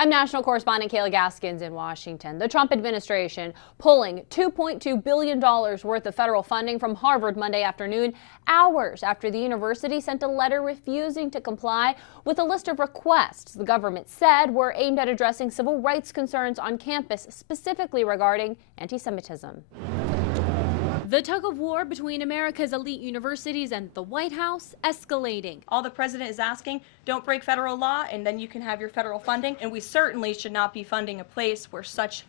I'm national correspondent Kayla Gaskins in Washington. The Trump administration pulling $2.2 billion worth of federal funding from Harvard Monday afternoon, hours after the university sent a letter refusing to comply with a list of requests the government said were aimed at addressing civil rights concerns on campus, specifically regarding anti-Semitism. The tug of war between America's elite universities and the White House escalating. All the president is asking, don't break federal law, and then you can have your federal funding. And we certainly should not be funding a place where such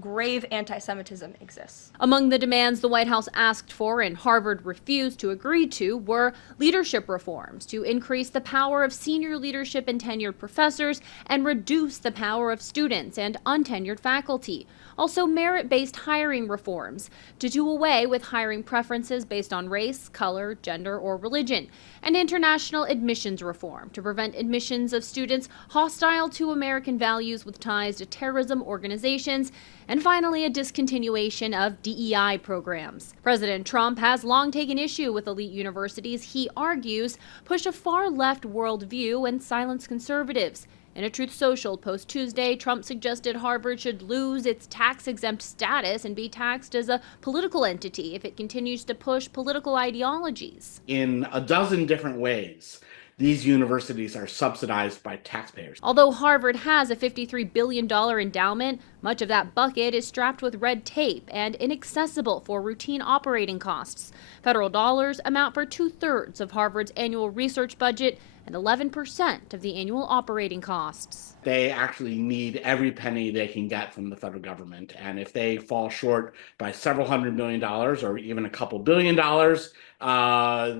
grave anti-Semitism exists. Among the demands the White House asked for and Harvard refused to agree to were leadership reforms to increase the power of senior leadership and tenured professors and reduce the power of students and untenured faculty. Also, merit-based hiring reforms to do away with hiring preferences based on race, color, gender, or religion, and international admissions reform to prevent admissions of students hostile to American values with ties to terrorism organizations, and finally, a discontinuation of DEI programs. President Trump has long taken issue with elite universities he argues push a far-left worldview and silence conservatives. In a Truth Social post Tuesday, Trump suggested Harvard should lose its tax-exempt status and be taxed as a political entity if it continues to push political ideologies. In a dozen different ways, these universities are subsidized by taxpayers. Although Harvard has a $53 billion endowment, much of that bucket is strapped with red tape and inaccessible for routine operating costs. Federal dollars amount for 2/3 of Harvard's annual research budget and 11% of the annual operating costs. They actually need every penny they can get from the federal government, and if they fall short by several $100 million or even a couple $1 billion,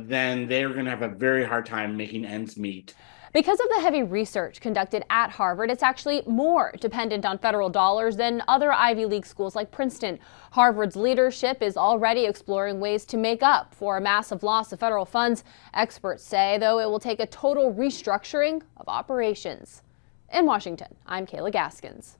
then they're going to have a very hard time making ends meet. Because of the heavy research conducted at Harvard, it's actually more dependent on federal dollars than other Ivy League schools like Princeton. Harvard's leadership is already exploring ways to make up for a massive loss of federal funds. Experts say, though, it will take a total restructuring of operations. In Washington, I'm Kayla Gaskins.